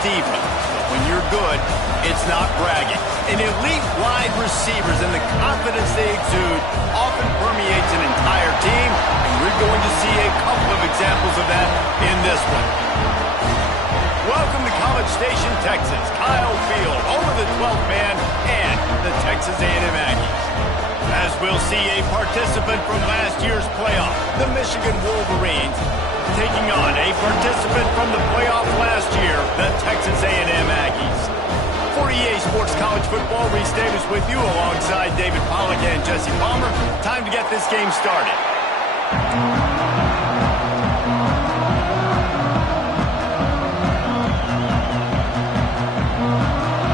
defense. But when you're good, it's not bragging. And elite wide receivers and the confidence they exude often permeates an entire team, and we're going to see a couple of examples of that in this one. Welcome to College Station, Texas. Kyle Field, home of the 12th man and the Texas A&M Aggies. As we'll see a participant from last year's playoff, the Michigan Wolverines, taking on a participant from the playoff last year, the Texas A&M Aggies. For EA Sports College Football, Reese Davis with you alongside David Pollack and Jesse Palmer. Time to get this game started.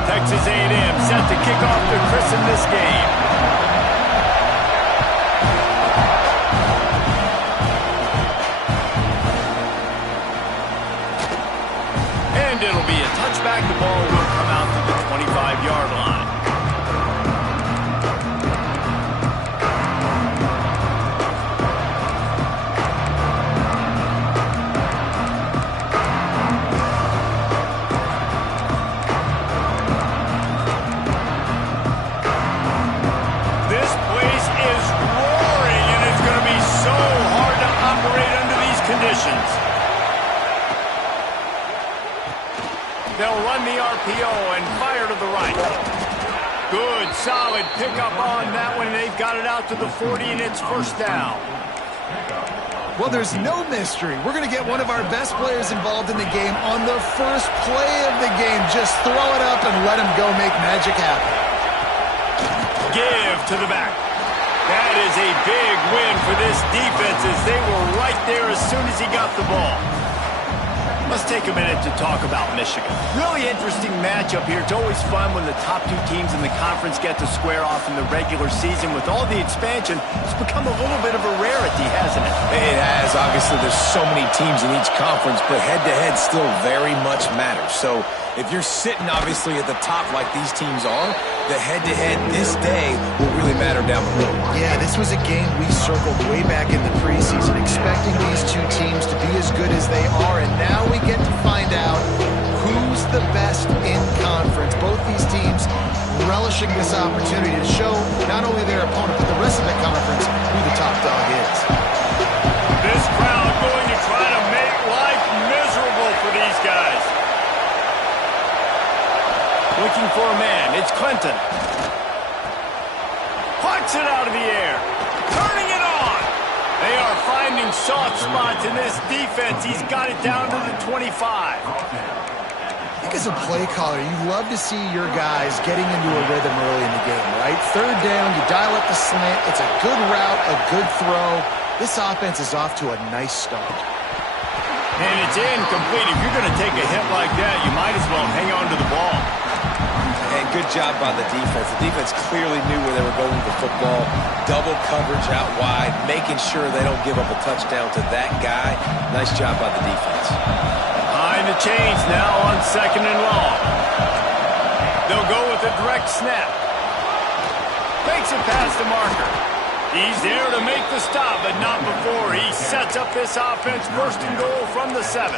Texas A&M set to kick off to christen this game. And it'll be a touchback. The ball will come out to the 25-yard line. This place is roaring, and it's going to be so hard to operate under these conditions. They'll run the RPO and fire to the right. Good, solid pickup on that one. They've got it out to the 40, and it's first down. Well, there's no mystery. We're going to get one of our best players involved in the game on the first play of the game. Just throw it up and let him go make magic happen. Give to the back. That is a big win for this defense as they were right there as soon as he got the ball. Let's take a minute to talk about Michigan. Really interesting matchup here. It's always fun when the top two teams in the conference get to square off in the regular season. With all the expansion, it's become a little bit of a rarity, hasn't it? It has. Obviously, there's so many teams in each conference, but head-to-head still very much matters. So if you're sitting, obviously, at the top like these teams are, the head-to-head this day will really matter down the road. Yeah, this was a game we circled way back in the preseason, expecting these two teams to be as good as they are, and now we get to find out who's the best in conference. Both these teams relishing this opportunity to show not only their opponent, but the rest of the conference who the top dog is. This crowd going to try to make life miserable for these guys. Looking for a man. It's Clinton. Pucks it out of the air. Turning it on. They are finding soft spots in this defense. He's got it down to the 25. I think as a play caller, you love to see your guys getting into a rhythm early in the game, right? Third down, you dial up the slant. It's a good route, a good throw. This offense is off to a nice start. And it's incomplete. If you're going to take a hit like that, you might as well hang on to the ball. And good job by the defense. The defense clearly knew where they were going with the football. Double coverage out wide, making sure they don't give up a touchdown to that guy. Nice job by the defense. Behind the chains now on 2nd and long. They'll go with a direct snap. Fakes it past the marker. He's there to make the stop, but not before he sets up this offense. 1st and goal from the 7.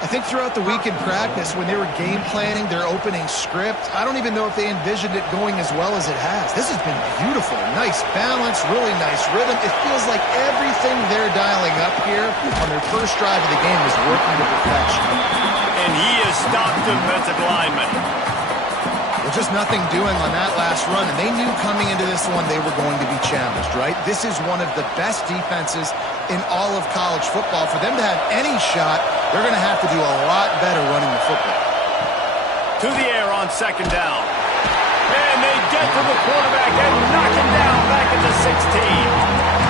I think throughout the week in practice, when they were game planning their opening script, I don't even know if they envisioned it going as well as it has. This has been beautiful. Nice balance, really nice rhythm. It feels like everything they're dialing up here on their first drive of the game is working to perfection. And he has stopped defensive lineman. Well, just nothing doing on that last run, and they knew coming into this one they were going to be challenged, right? This is one of the best defenses in all of college football. For them to have any shot, they're going to have to do a lot better running the football. To the air on 2nd down. And they get to the quarterback and knock him down back at the 16.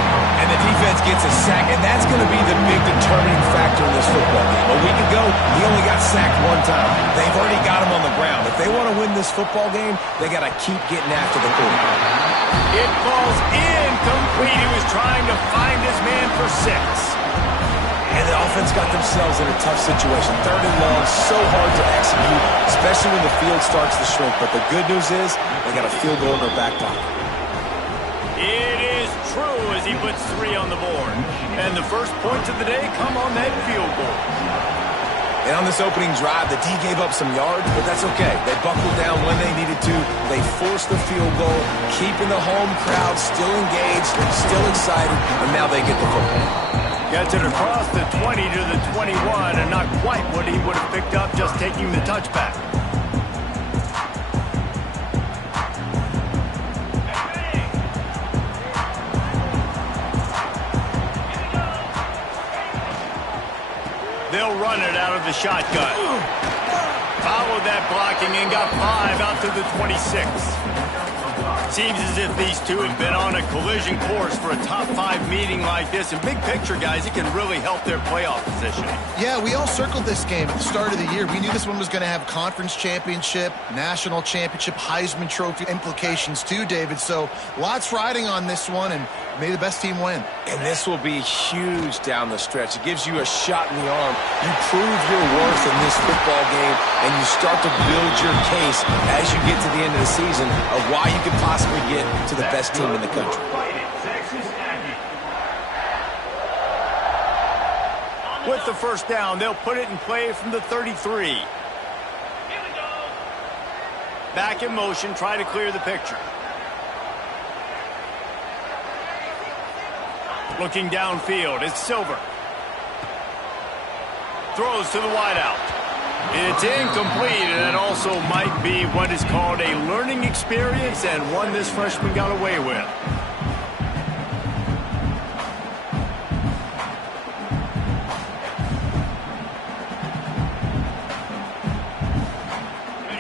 And the defense gets a sack, and that's going to be the big determining factor in this football game. A week ago, he only got sacked one time. They've already got him on the ground. If they want to win this football game, they got to keep getting after the quarterback. It falls incomplete. He was trying to find his man for 6. And the offense got themselves in a tough situation. 3rd and long, so hard to execute, especially when the field starts to shrink. But the good news is they got a field goal in their back pocket. It is true as he puts 3 on the board. And the first points of the day come on that field goal. And on this opening drive, the D gave up some yards, but that's okay. They buckled down when they needed to. They forced the field goal, keeping the home crowd still engaged, still excited, and now they get the football. Gets it across the 20 to the 21, and not quite what he would have picked up just taking the touchback. They'll run it out of the shotgun. Followed that blocking and got 5 out to the 26. Seems as if these two have been on a collision course for a top-5 meeting like this. And big picture, guys, it can really help their playoff positioning. Yeah, we all circled this game at the start of the year. We knew this one was going to have conference championship, national championship, Heisman Trophy implications too, David. So lots riding on this one, and may the best team win. And this will be huge down the stretch. It gives you a shot in the arm. You prove your worth in this football game, and you start to build your case as you get to the end of the season of why you could possibly get to the best team in the country. With the first down, they'll put it in play from the 33. Back in motion, try to clear the picture. Looking downfield, it's Silver. Throws to the wideout. It's incomplete, and it also might be what is called a learning experience, and one this freshman got away with.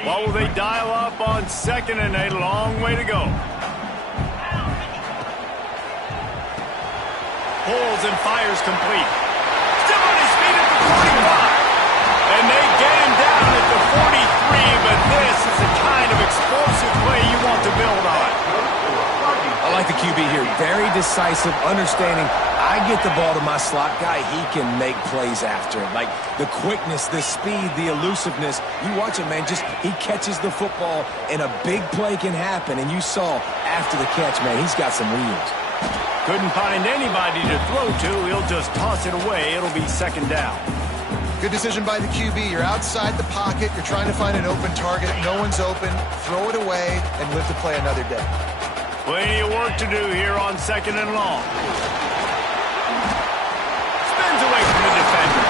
What will they dial up on 2nd and a long way to go? Pulls and fires complete. Still on his feet at the 45. And they get him down at the 43, but this is the kind of explosive play you want to build on. I like the QB here. Very decisive, understanding. I get the ball to my slot guy, he can make plays after it. Like the quickness, the speed, the elusiveness. You watch it, man, just he catches the football and a big play can happen. And you saw after the catch, man, he's got some wheels. Couldn't find anybody to throw to. He'll just toss it away. It'll be 2nd down. Good decision by the QB. You're outside the pocket. You're trying to find an open target. No one's open. Throw it away and live to play another day. Plenty of work to do here on 2nd and long. Spins away from the defender.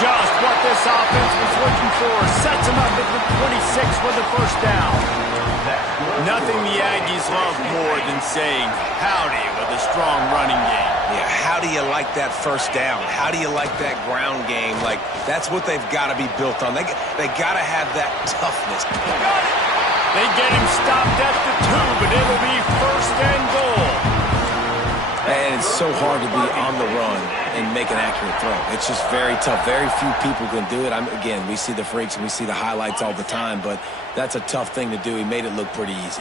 Just what this offense was looking for. Sets him up at the 26 for the first down. Nothing the Aggies love more than saying howdy with a strong running game. Yeah, how do you like that first down? How do you like that ground game? Like, that's what they've got to be built on. They got to have that toughness. Got it! They get him stopped at the 2, but it'll be 1st and goal. And it's so hard to be on the run and make an accurate throw. It's just very tough. Very few people can do it. Again, we see the freaks and we see the highlights all the time, but that's a tough thing to do. He made it look pretty easy.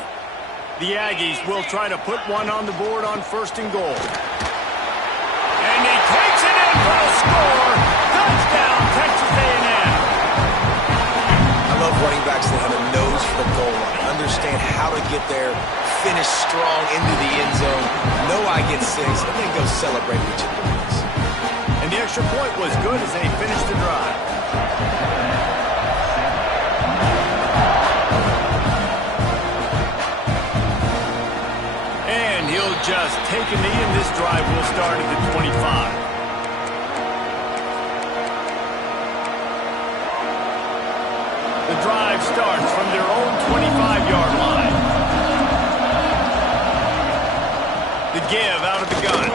The Aggies will try to put one on the board on 1st and goal. And he takes it in for a score. Touchdown, Texas A&M. I love running backs that have a nose for the goal line. Understand how to get there, finish strong into the end zone. Know I get 6, and then go celebrate with your boys. And the extra point was good as they finished the drive. And he'll just take a knee, and this drive will start at the 25. The drive starts from their own 25-yard line. The give out of the gun.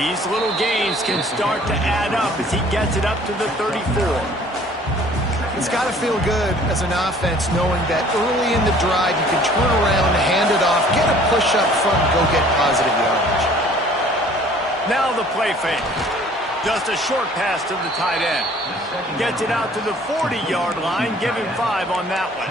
These little gains can start to add up as he gets it up to the 34. It's got to feel good as an offense knowing that early in the drive you can turn around, hand it off, get a push up front, and go get positive yardage. Now the play fake. Just a short pass to the tight end. Gets it out to the 40-yard line. Give him 5 on that one.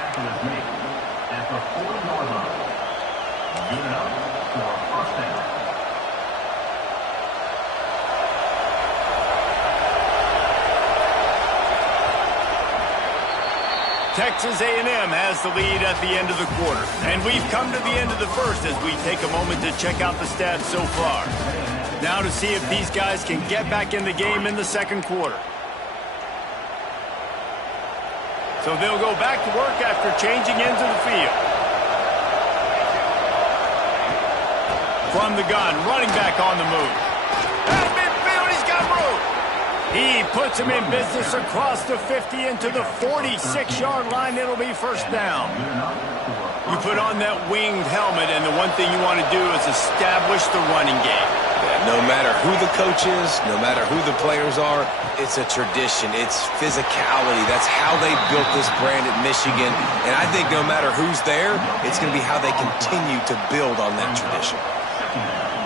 Texas A&M has the lead at the end of the quarter. And we've come to the end of the first as we take a moment to check out the stats so far. Now to see if these guys can get back in the game in the 2nd quarter. So they'll go back to work after changing into the field. From the gun, running back on the move. At midfield, he's got room. He puts him in business across the 50 into the 46-yard line. It'll be first down. You put on that winged helmet, and the one thing you want to do is establish the running game. No matter who the coach is, no matter who the players are, it's a tradition. It's physicality. That's how they built this brand at Michigan. And I think no matter who's there, it's going to be how they continue to build on that tradition.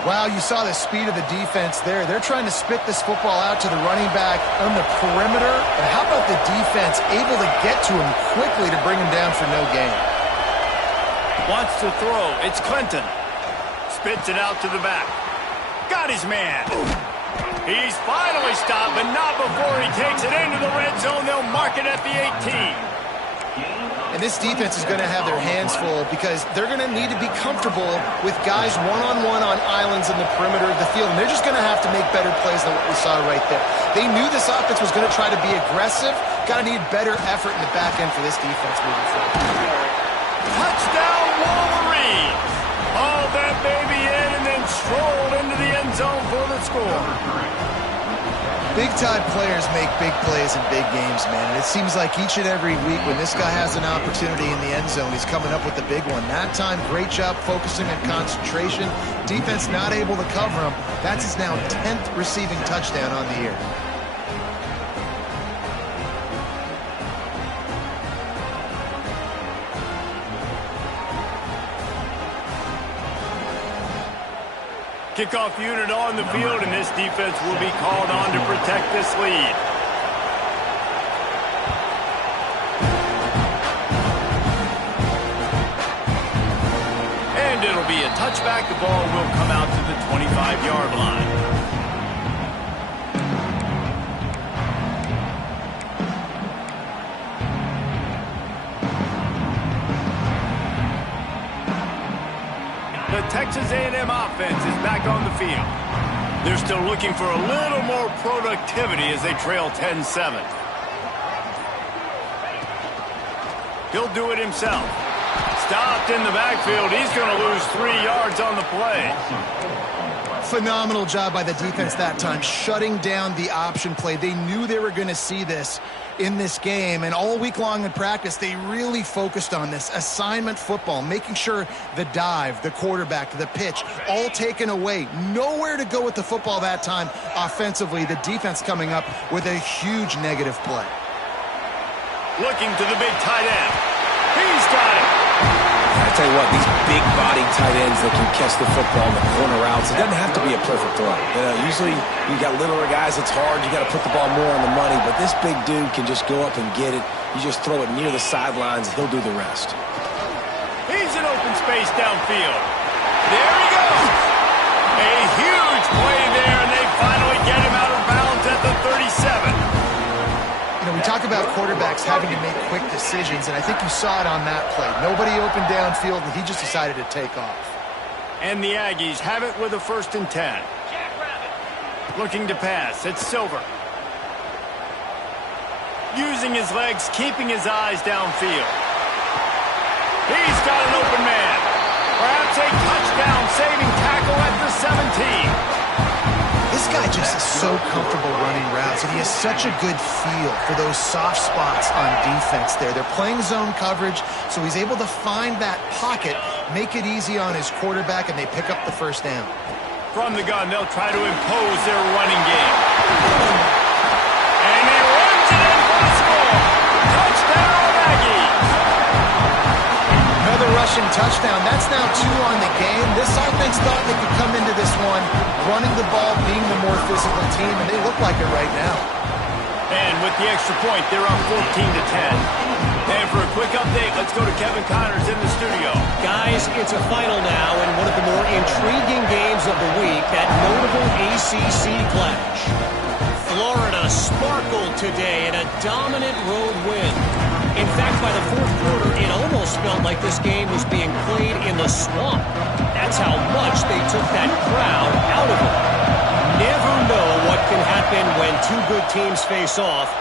Wow, you saw the speed of the defense there. They're trying to spit this football out to the running back on the perimeter. And how about the defense able to get to him quickly to bring him down for no gain? Wants to throw. It's Clinton. Spits it out to the back. Got his man. He's finally stopped, but not before he takes it into the red zone. They'll mark it at the 18. And this defense is going to have their hands full because they're going to need to be comfortable with guys one-on-one on islands in the perimeter of the field. And they're just going to have to make better plays than what we saw right there. They knew this offense was going to try to be aggressive. Got to need better effort in the back end for this defense moving forward. Touchdown, Wolverines! Haul that baby in and then strolled into the end zone for the score. Big-time players make big plays in big games, man. And it seems like each and every week when this guy has an opportunity in the end zone, he's coming up with the big one. That time, great job focusing on concentration. Defense not able to cover him. That's his now 10th receiving touchdown on the year. Kickoff unit on the field, and this defense will be called on to protect this lead. And it'll be a touchback. The ball will come out to the 25-yard line. The Texas A&M offense is back on the field. They're still looking for a little more productivity as they trail 10-7. He'll do it himself. Stopped in the backfield. He's going to lose 3 yards on the play. Phenomenal job by the defense that time, shutting down the option play. They knew they were going to see this in this game, and all week long in practice, they really focused on this assignment football, making sure the dive, the quarterback, the pitch, all taken away. Nowhere to go with the football that time offensively. The defense coming up with a huge negative play. Looking to the big tight end. He's got it. I tell you what, these big-bodied tight ends that can catch the football in the corner routes, it doesn't have to be a perfect throw. You know, usually you got littler guys, it's hard. You got to put the ball more on the money, but this big dude can just go up and get it. You just throw it near the sidelines, he'll do the rest. He's in open space downfield. There he goes. A huge play there, and they finally get him out of bounds at the 37. You know, we talk about quarterbacks having to make quick decisions, and I think you saw it on that play. Nobody opened downfield, and he just decided to take off. And the Aggies have it with a 1st and 10. Looking to pass. It's Silver. Using his legs, keeping his eyes downfield. He's got an open man. Perhaps a touchdown-saving tackle at the 17. This guy just is so comfortable running routes, and he has such a good feel for those soft spots on defense there. They're playing zone coverage, so he's able to find that pocket, make it easy on his quarterback, and they pick up the 1st down. From the gun, they'll try to impose their running game. And he runs it in for the score. Touchdown, Aggies. Another rushing touchdown. That's now 2 on the game. This offense thought they could come into this one running the ball, being the more physical team, and they look like it right now. And with the extra point, they're up 14-10. And for a quick update, let's go to Kevin Connors in the studio. Guys, it's a final now, and one of the more intriguing games of the week, that notable ACC clash. Florida sparkled today in a dominant road win. In fact, by the 4th quarter, it almost felt like this game was being played in the swamp. That's how much they took that crowd out of it. Never know what can happen when 2 good teams face off.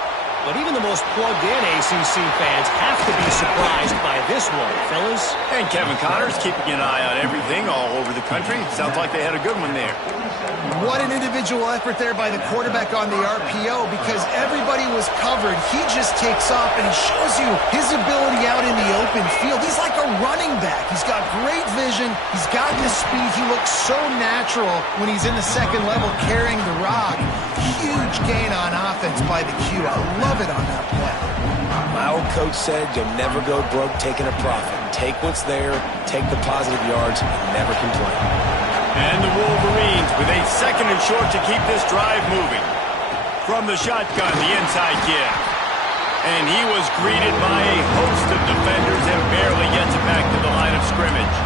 But even the most plugged-in ACC fans have to be surprised by this one, fellas. And Kevin Connor's keeping an eye on everything all over the country. Sounds like they had a good one there. What an individual effort there by the quarterback on the RPO, because everybody was covered. He just takes off, and he shows you his ability out in the open field. He's like a running back. He's got great vision. He's got the speed. He looks so natural when he's in the second level carrying the rock. Huge gain on offense by the Q. I love it on that play. My old coach said you'll never go broke taking a profit. Take what's there, take the positive yards, and never complain. And the Wolverines with a 2nd and short to keep this drive moving. From the shotgun, the inside give. And he was greeted by a host of defenders and barely gets it back to the line of scrimmage.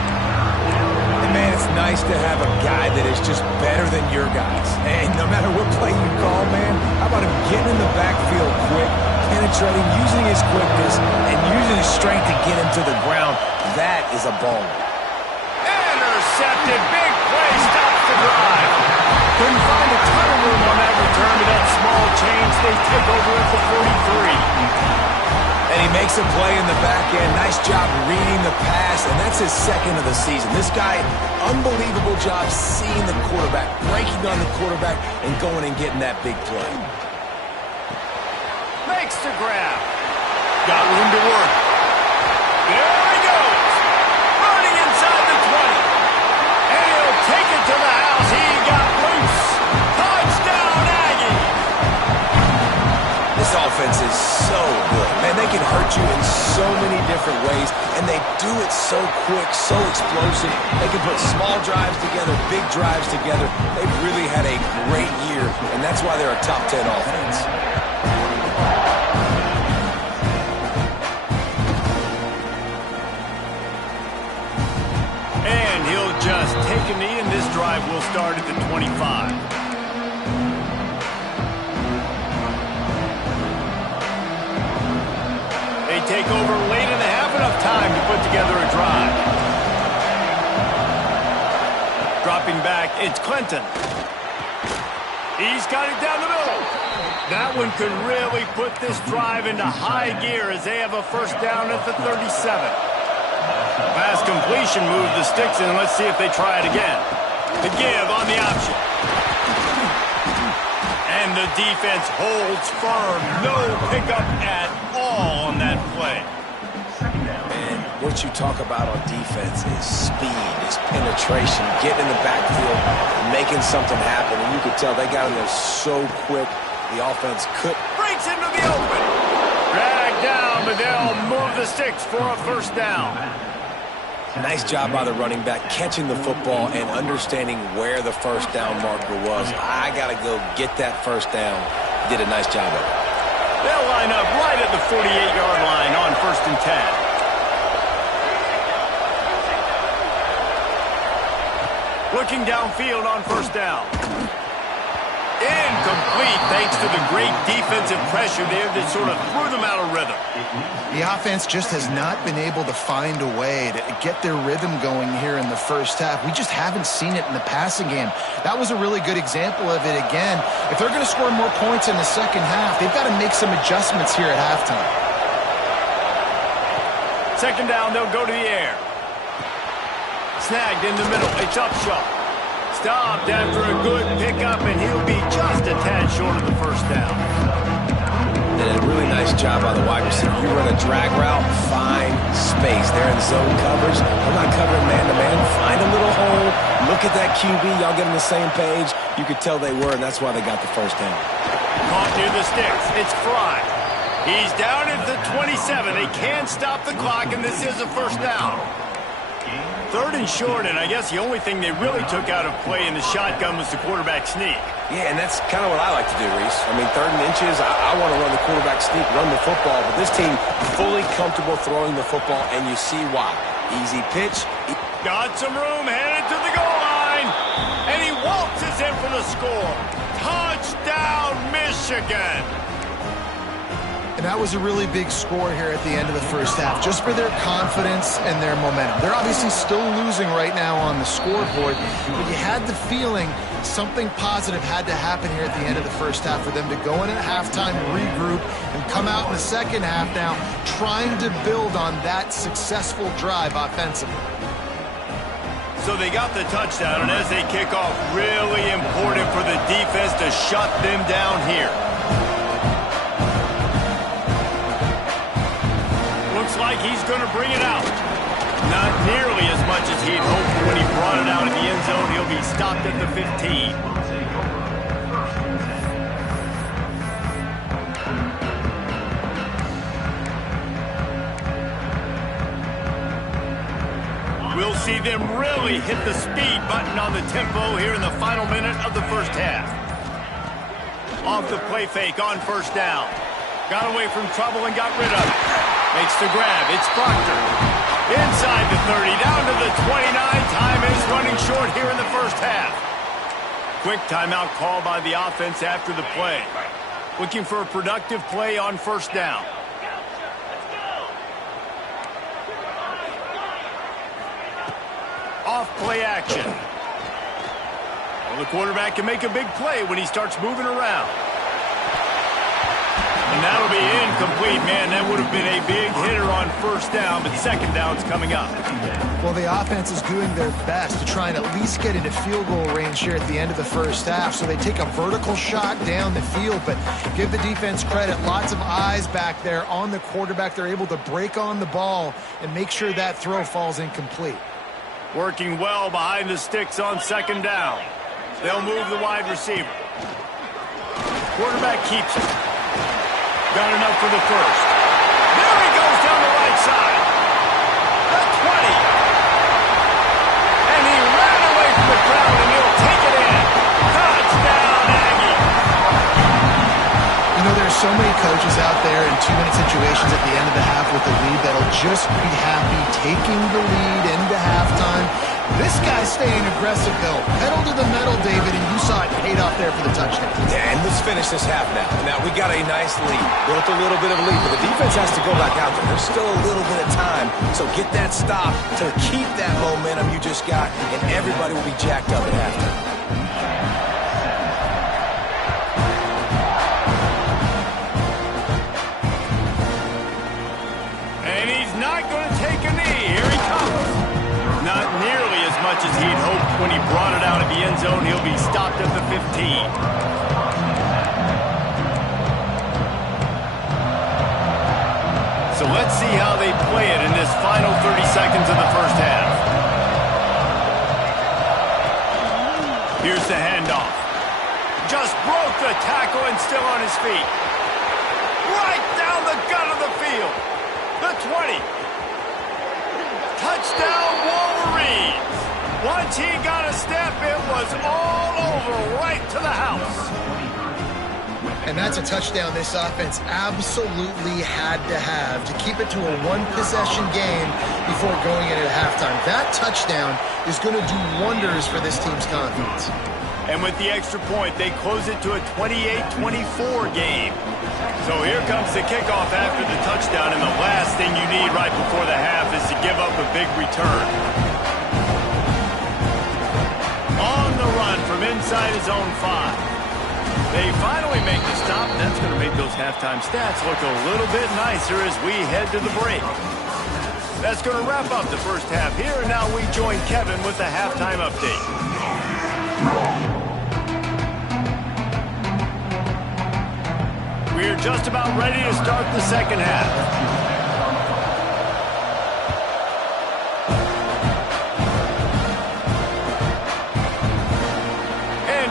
And man, it's nice to have a guy that is just better than your guys. And no matter what play you call, man, how about him getting in the backfield quick, penetrating, using his quickness, and using his strength to get him to the ground. That is a ball. Intercepted. Big play. Stops the drive. Couldn't find a ton of room on that return, but that small change, they take over at the 43. And he makes a play in the back end. Nice job reading the pass, and that's his 2nd of the season. This guy, unbelievable job seeing the quarterback, breaking on the quarterback, and going and getting that big play. Makes the grab. Got room to work. There he goes. Running inside the 20. And he'll take it to the house. He got loose. Touchdown, Aggie. This offense is so good. Man, they can hurt you in so many different ways, and they do it so quick, so explosive. They can put small drives together, big drives together. They've really had a great year, and that's why they're a top 10 offense. And he'll just take a knee, and this drive will start at the 25. They take over late in the half, enough time to put together a drive. Dropping back, it's Clinton. He's got it down the middle. That one could really put this drive into high gear as they have a 1st down at the 37. Pass completion, move the sticks in. Let's see if they try it again. The give on the option. And the defense holds firm. No pickup at all on that play. And what you talk about on defense is speed, is penetration, getting in the backfield, making something happen. And you could tell they got in there so quick, the offense could. Breaks into the open. Drag down, but they'll move the sticks for a 1st down. Nice job by the running back, catching the football and understanding where the 1st down marker was. I got to go get that 1st down. Did a nice job of it. They'll line up right at the 48-yard line on 1st and 10. Looking downfield on 1st down. Incomplete thanks to the great defensive pressure there that sort of threw them out of rhythm. The offense just has not been able to find a way to get their rhythm going here in the 1st half. We just haven't seen it in the passing game. That was a really good example of it again. If they're going to score more points in the 2nd half, they've got to make some adjustments here at halftime. 2nd down, they'll go to the air. Snagged in the middle. It's Upshaw. Stopped after a good pickup, and he'll be just a tad short of the 1st down. And a really nice job by the wide receiver. You run a drag route, find space. They're in zone coverage. They're not covering man-to-man. Find a little hole. Look at that QB. Y'all get on the same page. You could tell they were, and that's why they got the 1st down. Caught near the sticks. It's Fry. He's down at the 27. They can't stop the clock, and this is a 1st down. 3rd and short, and I guess the only thing they really took out of play in the shotgun was the quarterback sneak. Yeah, and that's kind of what I like to do, Reese. I mean, 3rd and inches, I want to run the quarterback sneak, run the football, but this team fully comfortable throwing the football, and you see why. Easy pitch. Got some room, headed to the goal line, and he waltzes in for the score. Touchdown, Michigan. And that was a really big score here at the end of the first half, just for their confidence and their momentum. They're obviously still losing right now on the scoreboard, but you had the feeling something positive had to happen here at the end of the first half for them to go in at halftime, regroup, and come out in the second half now trying to build on that successful drive offensively. So they got the touchdown, and as they kick off, really important for the defense to shut them down here. Looks like he's going to bring it out. Not nearly as much as he'd hoped when he brought it out of the end zone. He'll be stopped at the 15. We'll see them really hit the speed button on the tempo here in the final minute of the first half. Off the play fake on first down. Got away from trouble and got rid of it. Makes the grab. It's Proctor. Inside the 30, down to the 29. Time is running short here in the first half. Quick timeout call by the offense after the play. Looking for a productive play on first down. Off play action. Well, the quarterback can make a big play when he starts moving around. And that'll be incomplete, man. That would have been a big hitter on first down, but second down's coming up. Well, the offense is doing their best to try and at least get into field goal range here at the end of the first half. So they take a vertical shot down the field, but give the defense credit. Lots of eyes back there on the quarterback. They're able to break on the ball and make sure that throw falls incomplete. Working well behind the sticks on second down. They'll move the wide receiver. Quarterback keeps it. Got enough for the first. There he goes down the right side. The 20. And he ran away from the crowd, and he'll take it in. Touchdown, Aggie. You know, there's so many coaches out there in two-minute situations at the end of the half with the lead that'll just be happy taking the lead into halftime. This guy's staying aggressive, though. Pedal to the metal, David, and you saw it paid off there for the touchdown. Yeah, and let's finish this half now. Now, we got a nice lead. Built a little bit of a lead, but the defense has to go back out there. There's still a little bit of time, so get that stop to keep that momentum you just got, and everybody will be jacked up at halftime. As he'd hoped when he brought it out of the end zone. He'll be stopped at the 15. So let's see how they play it in this final 30 seconds of the first half. Here's the handoff. Just broke the tackle and still on his feet. Right down the gut of the field. The 20. Touchdown, Wolverines. Once he got a step, it was all over, right to the house. And that's a touchdown this offense absolutely had to have to keep it to a one-possession game before going in at halftime. That touchdown is going to do wonders for this team's confidence. And with the extra point, they close it to a 28-24 game. So here comes the kickoff after the touchdown, and the last thing you need right before the half is to give up a big return. On the run from inside his own 5. They finally make the stop. That's going to make those halftime stats look a little bit nicer as we head to the break. That's going to wrap up the first half here, and now we join Kevin with the halftime update. We're just about ready to start the second half.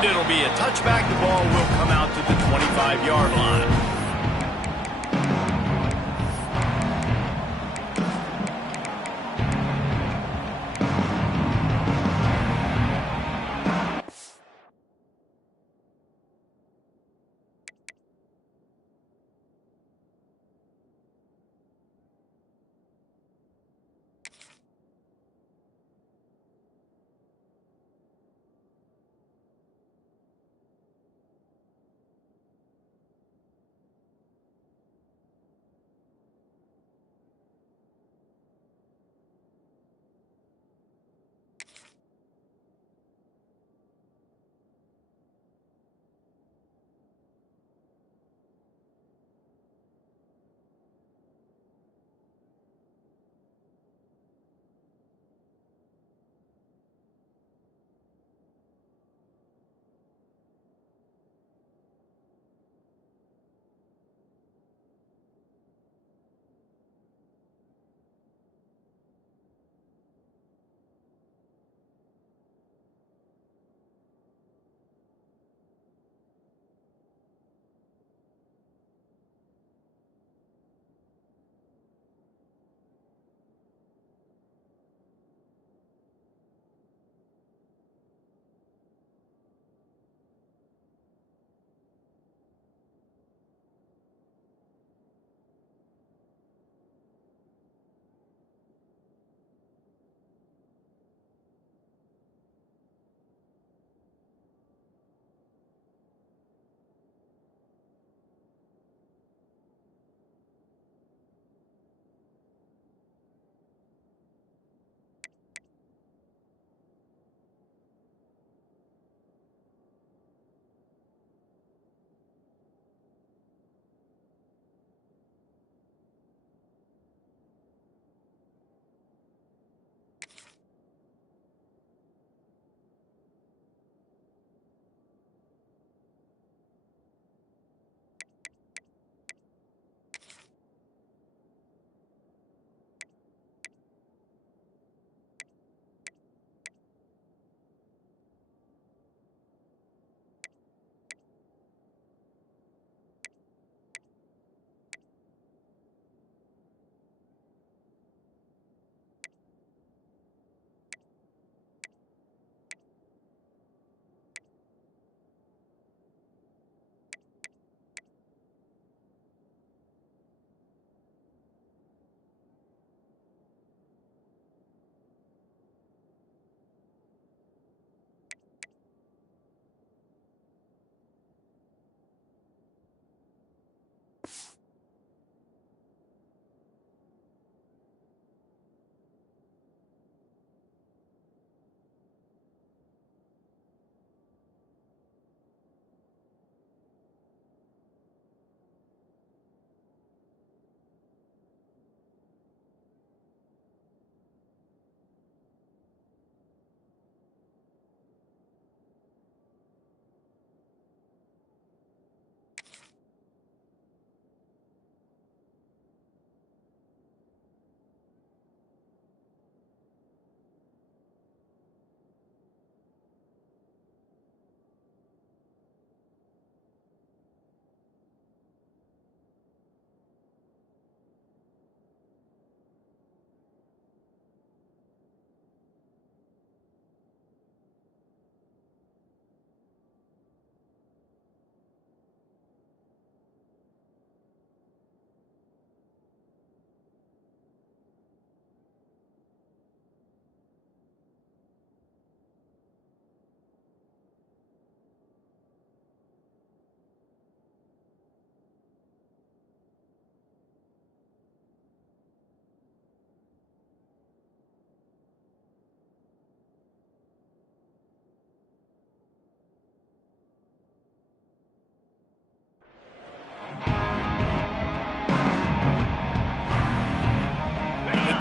It'll be a touchback. The ball will come out to the 25-yard line.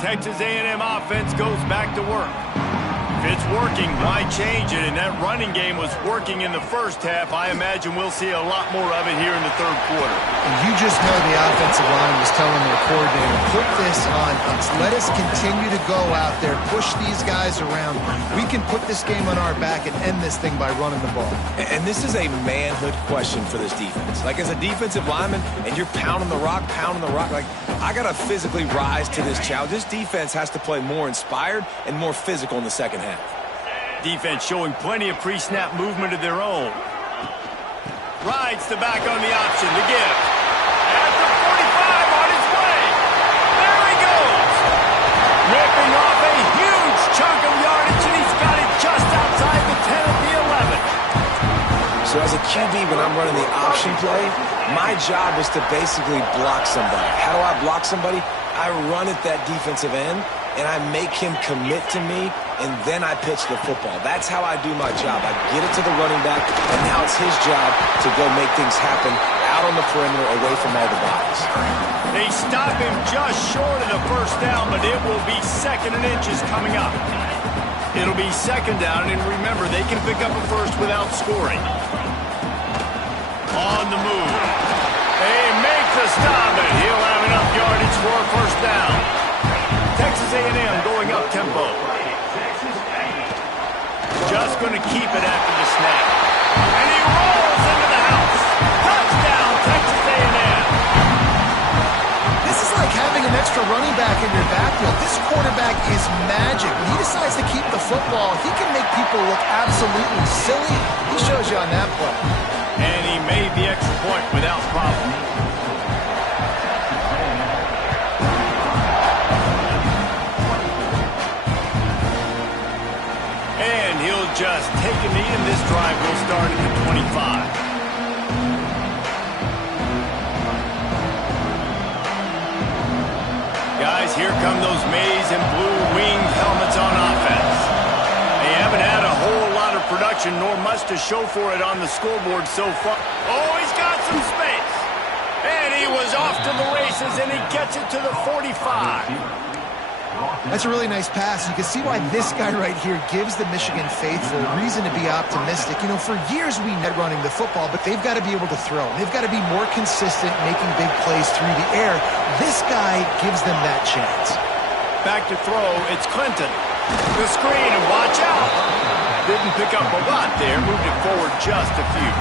Texas A&M offense goes back to work. If it's working, why change it? And that running game was working in the first half. I imagine we'll see a lot more of it here in the third quarter. And you just know the offensive line was telling their coordinator, put this on us. Let us continue to go out there, push these guys around. We can put this game on our back and end this thing by running the ball. And this is a manhood question for this defense. Like, as a defensive lineman, and you're pounding the rock, like, I got to physically rise to this challenge. This defense has to play more inspired and more physical in the second half. Defense showing plenty of pre-snap movement of their own. Rides the back on the option to give. At the 45 on his way. There he goes. Ripping off a huge chunk of yardage, and he's got it just outside the 10 of the 11. So as a QB, when I'm running the option play, my job is to basically block somebody. How do I block somebody? I run at that defensive end, and I make him commit to me, and then I pitch the football. That's how I do my job. I get it to the running back, and now it's his job to go make things happen out on the perimeter away from all the bodies. They stop him just short of the first down, but it will be 2nd and inches coming up. It'll be 2nd down, and remember, they can pick up a first without scoring. On the move. They make the stop, and he'll have enough yardage for a first down. Texas A&M going up tempo. Just going to keep it after the snap. And he rolls into the house. Touchdown, Texas A&M. This is like having an extra running back in your backfield. This quarterback is magic. When he decides to keep the football, he can make people look absolutely silly. He shows you on that play. And he made the extra point without problem. And he'll just take a knee, and this drive will start at the 25. Guys, here come those maize and blue winged helmets on offense. They haven't had a whole lot of production, nor much to show for it on the scoreboard so far. Oh, he's got some space. And he was off to the races, and he gets it to the 45. That's a really nice pass. You can see why this guy right here gives the Michigan faithful reason to be optimistic. You know, for years we had running the football, but they've got to be able to throw. They've got to be more consistent, making big plays through the air. This guy gives them that chance. Back to throw, it's Clinton. The screen, and watch out. Didn't pick up a lot there, moved it forward just a few.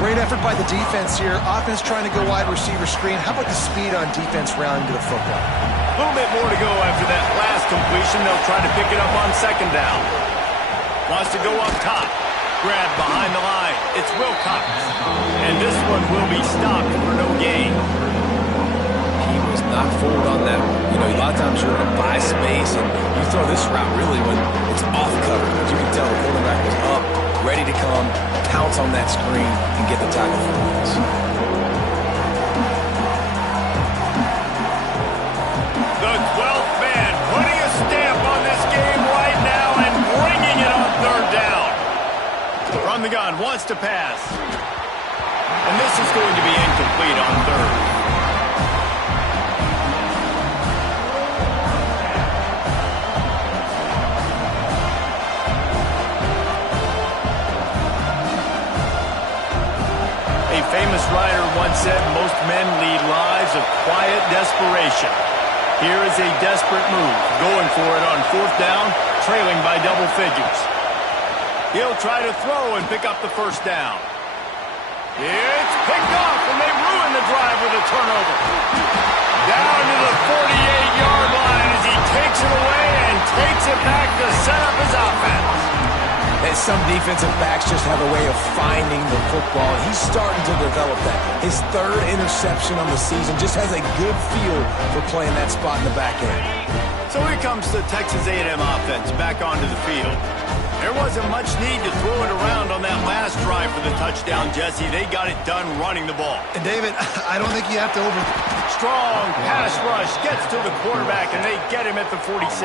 Great effort by the defense here. Offense trying to go wide receiver screen. How about the speed on defense rounding to the football? A little bit more to go after that last completion. They'll try to pick it up on 2nd down. Wants to go up top. Grab behind the line. It's Wilcox. And this one will be stopped for no gain. He was not forward on that one. You know, a lot of times you're going to buy space, and you throw this route really when it's off cover. As you can tell, the quarterback was up, ready to come, pounce on that screen, and get the tackle for the loss. The 12th man putting a stamp on this game right now and bringing it on 3rd down. From the gun, wants to pass. And this is going to be incomplete on 3rd. A famous writer once said, most men lead lives of quiet desperation. Here is a desperate move, going for it on 4th down, trailing by double figures. He'll try to throw and pick up the first down. It's picked off, and they ruin the drive with a turnover. Down to the 48-yard line as he takes it away and takes it back to set up his offense. And some defensive backs just have a way of finding the football. He's starting to develop that. His 3rd interception on the season just has a good feel for playing that spot in the back end. So here comes the Texas A&M offense back onto the field. There wasn't much need to throw it around on that last drive for the touchdown, Jesse. They got it done running the ball. And David, I don't think you have to Strong pass rush gets to the quarterback, and they get him at the 46.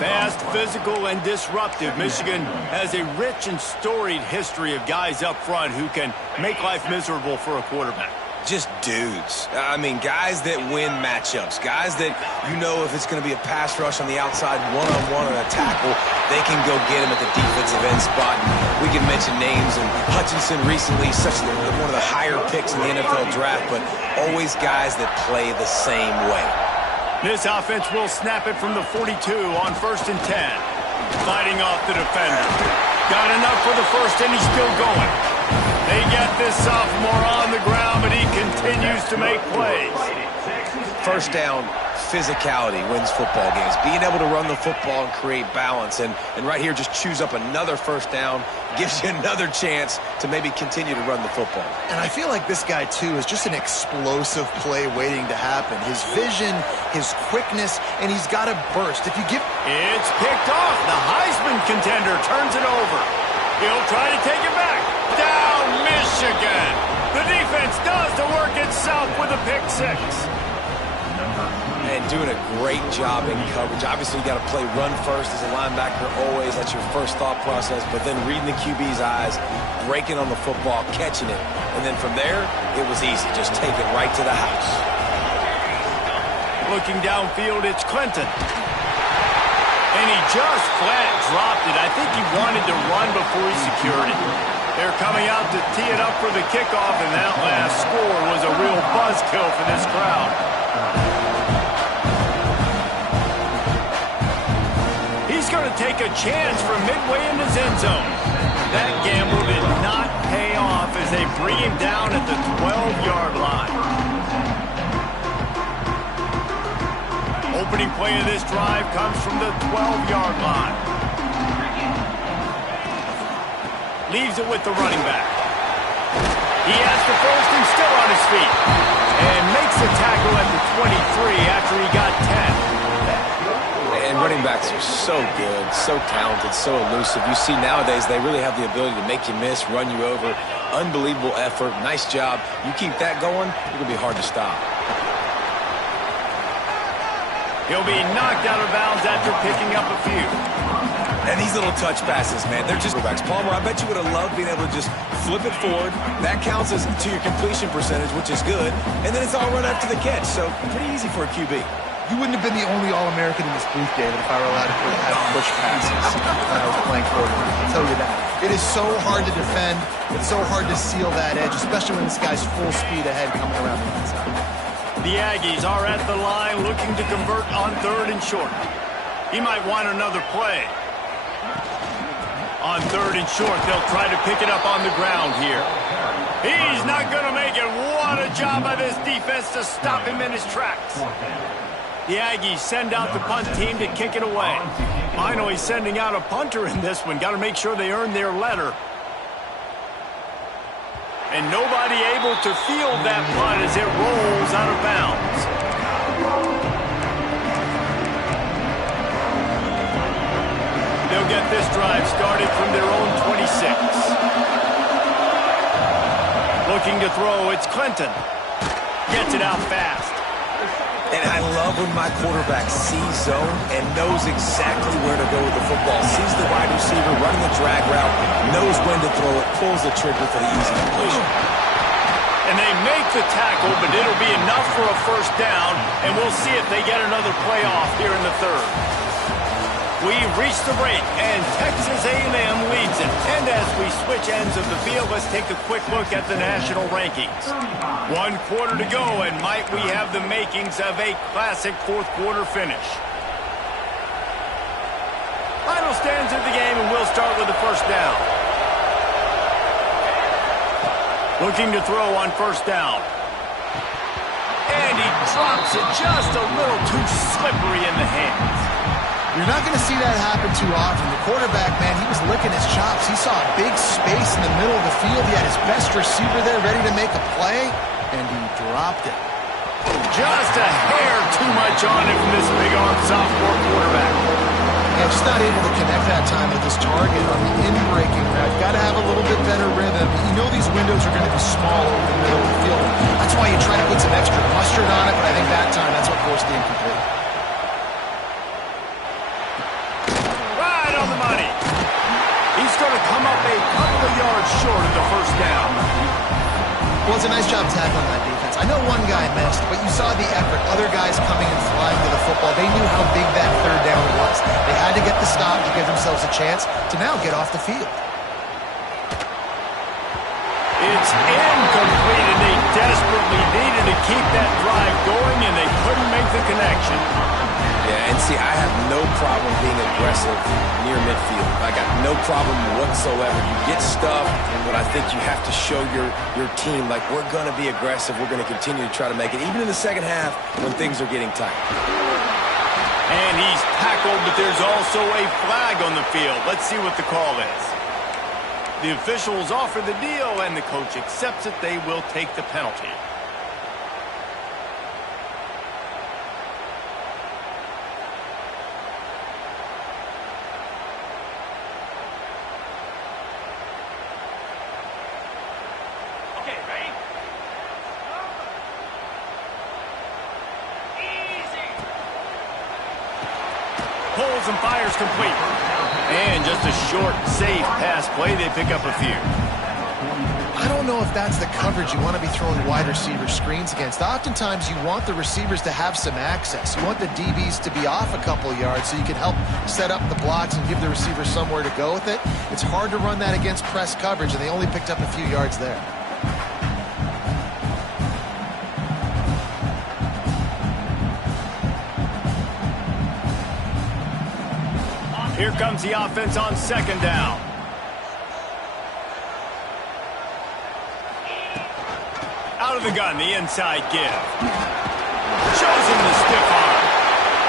Fast, physical, and disruptive. Michigan has a rich and storied history of guys up front who can make life miserable for a quarterback. Just dudes. I mean, guys that win matchups. Guys that you know if it's going to be a pass rush on the outside, one-on-one on a tackle, they can go get him at the defensive end spot. We can mention names, and Hutchinson recently, one of the higher picks in the NFL draft, but always guys that play the same way. This offense will snap it from the 42 on 1st and 10. Fighting off the defender. Got enough for the first, and he's still going. They get this sophomore on the ground, but he continues to make plays. First down, physicality wins football games. Being able to run the football and create balance. And right here, just choose up another first down. Gives you another chance to maybe continue to run the football. And I feel like this guy, too, is just an explosive play waiting to happen. His vision, his quickness, and he's got a burst. If you give... It's picked off. The Heisman contender turns it over. He'll try to take it back. Down Michigan. The defense does the work itself with a pick six. And doing a great job in coverage. Obviously, you got to play run first as a linebacker always. That's your first thought process. But then reading the QB's eyes, breaking on the football, catching it. And then from there, it was easy. Just take it right to the house. Looking downfield, it's Clinton. And he just flat dropped it. I think he wanted to run before he secured it. They're coming out to tee it up for the kickoff, and that last score was a real buzzkill for this crowd. He's going to take a chance from midway in his end zone. That gamble did not pay off as they bring him down at the 12-yard line. Opening play of this drive comes from the 12-yard line. Leaves it with the running back. He has the first and still on his feet. And makes the tackle at the 23 after he got 10. And running backs are so good, so talented, so elusive. You see nowadays they really have the ability to make you miss, run you over. Unbelievable effort. Nice job. You keep that going, it's going to be hard to stop. He'll be knocked out of bounds after picking up a few. And these little touch passes, man, they're just quarterbacks. Palmer, I bet you would have loved being able to just flip it forward. That counts as to your completion percentage, which is good. And then it's all run after the catch, so pretty easy for a QB. You wouldn't have been the only All-American in this booth, David, if I were allowed to have push passes when I was playing quarterback. I'll tell you that. It is so hard to defend. It's so hard to seal that edge, especially when this guy's full speed ahead coming around the inside. The Aggies are at the line looking to convert on 3rd and short. He might want another play. On 3rd and short, they'll try to pick it up on the ground here. He's not going to make it. What a job by this defense to stop him in his tracks. The Aggies send out the punt team to kick it away. Finally sending out a punter in this one. Got to make sure they earn their letter. And nobody able to field that punt as it rolls out of bounds. They'll get this drive started from their own 26. Looking to throw, it's Clinton. Gets it out fast. And I love when my quarterback sees zone and knows exactly where to go with the football. Sees the wide receiver running the drag route, knows when to throw it, pulls the trigger for the easy completion. And they make the tackle, but it'll be enough for a first down, and we'll see if they get another play off here in the 3rd. We've reached the break, and Texas A&M leads it. And as we switch ends of the field, let's take a quick look at the national rankings. 1 quarter to go, and might we have the makings of a classic 4th quarter finish. Final stands of the game, and we'll start with the first down. Looking to throw on 1st down. And he drops it just a little too slippery in the hands. You're not going to see that happen too often. The quarterback, man, he was licking his chops. He saw a big space in the middle of the field. He had his best receiver there ready to make a play, and he dropped it. Just a hair too much on it from this big-arm sophomore quarterback. Yeah, just not able to connect that time with his target on the in-breaking route. Got to have a little bit better rhythm. You know these windows are going to be small over the middle of the field. That's why you try to put some extra mustard on it, but I think that time that's what forced the incomplete. He's going to come up a couple of yards short of the first down. Well, it's a nice job tackling that defense. I know one guy missed, but you saw the effort. Other guys coming and flying to the football. They knew how big that third down was. They had to get the stop to give themselves a chance to now get off the field. It's incomplete, and they desperately needed to keep that drive going, and they couldn't make the connection. Yeah, and see, I have no problem being aggressive near midfield. I got no problem whatsoever. You get stuffed, but I think you have to show your team, like, we're going to be aggressive. We're going to continue to try to make it, even in the second half when things are getting tight. And he's tackled, but there's also a flag on the field. Let's see what the call is. The officials offer the deal, and the coach accepts it. They will take the penalty. Okay, ready? Easy. Pulls and fires complete. And just a short, safe pass play. They pick up a few. I don't know if that's the coverage you want to be throwing wide receiver screens against. Oftentimes, you want the receivers to have some access. You want the DBs to be off a couple yards so you can help set up the blocks and give the receiver somewhere to go with it. It's hard to run that against press coverage, and they only picked up a few yards there. Here comes the offense on second down. Out of the gun, the inside give. Shows him the stiff arm.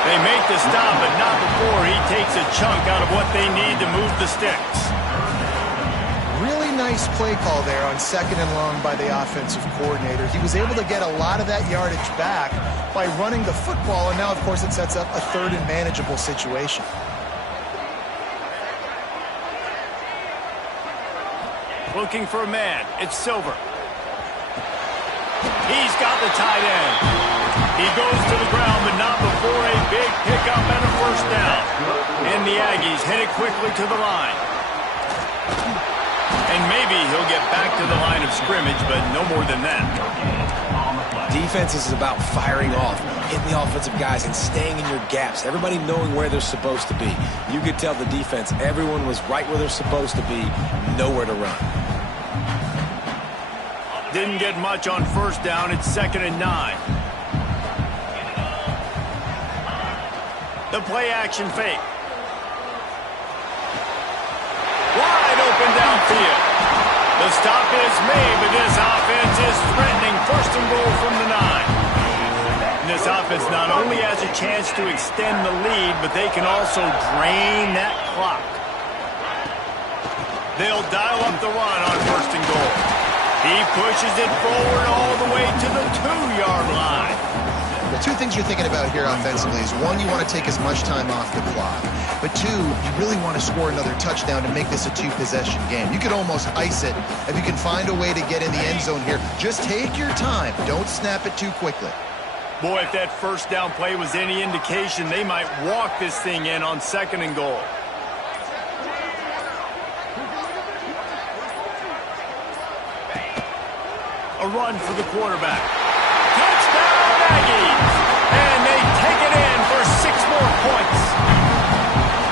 They make the stop, but not before he takes a chunk out of what they need to move the sticks. Really nice play call there on second and long by the offensive coordinator. He was able to get a lot of that yardage back by running the football, and now, of course, it sets up a third and manageable situation. Looking for a man. It's Silver. He's got the tight end. He goes to the ground, but not before a big pickup and a first down. And the Aggies headed quickly to the line. And maybe he'll get back to the line of scrimmage, but no more than that. Defense is about firing off, hitting the offensive guys, and staying in your gaps. Everybody knowing where they're supposed to be. You could tell the defense, everyone was right where they're supposed to be, nowhere to run. Didn't get much on first down. It's 2nd and 9. The play action fake. Wide open downfield. The stop is made, but this offense is threatening. 1st and goal from the 9. And this offense not only has a chance to extend the lead, but they can also drain that clock. They'll dial up the run on 1st and goal. He pushes it forward all the way to the 2-yard line. The two things you're thinking about here offensively is, one, you want to take as much time off the clock. But two, you really want to score another touchdown to make this a two-possession game. You could almost ice it if you can find a way to get in the end zone here. Just take your time. Don't snap it too quickly. Boy, if that first down play was any indication, they might walk this thing in on 2nd and goal. A run for the quarterback. Touchdown, Aggies! And they take it in for 6 more points.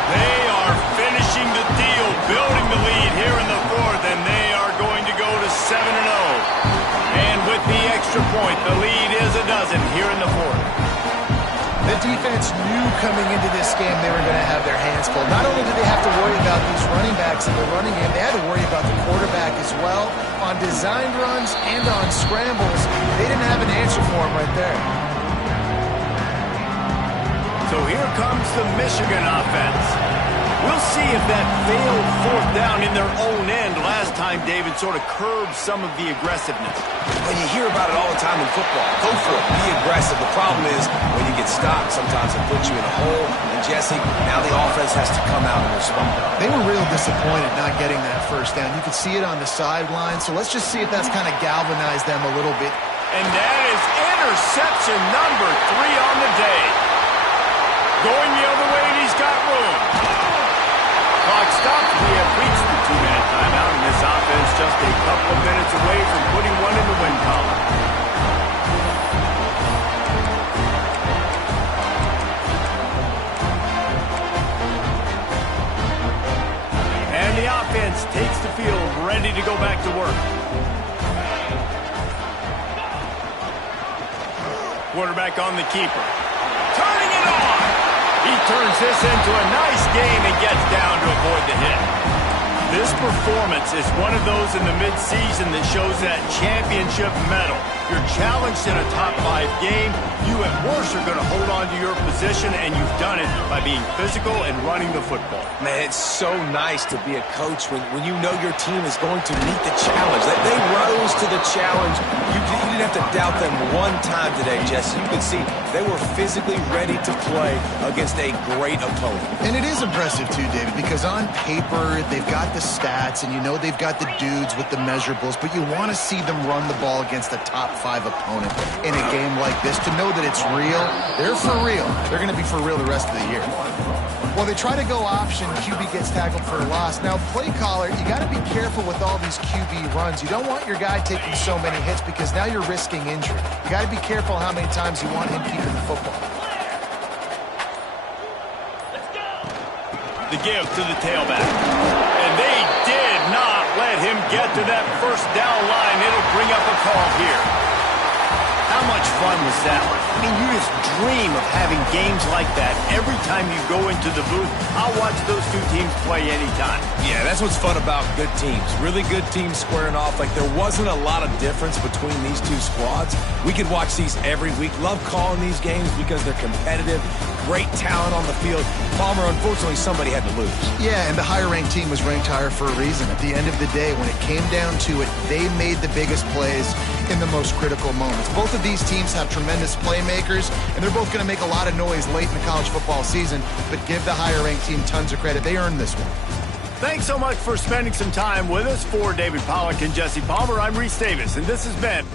They are finishing the deal, building the lead here in the 4th, and they are going to go to 7-0. And with the extra point, the lead is a dozen here in the 4th. The defense knew coming into this game they were going to have their hands full. Not only did they have to worry about these running backs in the running game, they had to worry about the quarterback as well. On designed runs and on scrambles, they didn't have an answer for him right there. So here comes the Michigan offense. We'll see if that failed 4th down in their own end last time, David, sort of curbed some of the aggressiveness. Well, you hear about it all the time in football. Go for it. Be aggressive. The problem is when you get stopped, sometimes it puts you in a hole. And, Jesse, now the offense has to come out and respond. They were real disappointed not getting that first down. You could see it on the sideline. So let's just see if that's kind of galvanized them a little bit. And that is interception number 3 on the day. Going the other way, and he's got room. Clock stopped. We have reached the 2-minute timeout, and this offense just a couple of minutes away from putting one in the win column. defense takes the field ready to go back to work. Quarterback on the keeper. Turning it on! He turns this into a nice game and gets down to avoid the hit. This performance is one of those in the midseason that shows that championship medal. You're challenged in a top-5 game. You at worst are going to hold on to your position, and you've done it by being physical and running the football. Man, it's so nice to be a coach when you know your team is going to meet the challenge. They rose to the challenge. You didn't have to doubt them one time today, Jesse. You could see they were physically ready to play against a great opponent. And it is impressive, too, David, because on paper, they've got the stats, and you know they've got the dudes with the measurables, but you want to see them run the ball against a top-5 opponent in a game like this to know that it's real. They're for real. They're going to be for real the rest of the year. Well, they try to go option. QB gets tackled for a loss. Now, play caller, you got to be careful with all these QB runs. You don't want your guy taking so many hits because now you're risking injury. You got to be careful how many times you want him keeping the football. The give to the tailback. And they did not let him get to that first down line. It'll bring up a call here. How much fun was that? I mean, you just dream of having games like that every time you go into the booth. I'll watch those two teams play anytime. Yeah, that's what's fun about good teams. Really good teams squaring off. Like, there wasn't a lot of difference between these two squads. We could watch these every week. Love calling these games because they're competitive. Great talent on the field. Palmer, unfortunately, somebody had to lose. Yeah, and the higher-ranked team was ranked higher for a reason. At the end of the day, when it came down to it, they made the biggest plays in the most critical moments. Both of these teams have tremendous playmakers, and they're both going to make a lot of noise late in the college football season, but give the higher-ranked team tons of credit. They earned this one. Thanks so much for spending some time with us. For David Pollack and Jesse Palmer, I'm Reese Davis, and this has been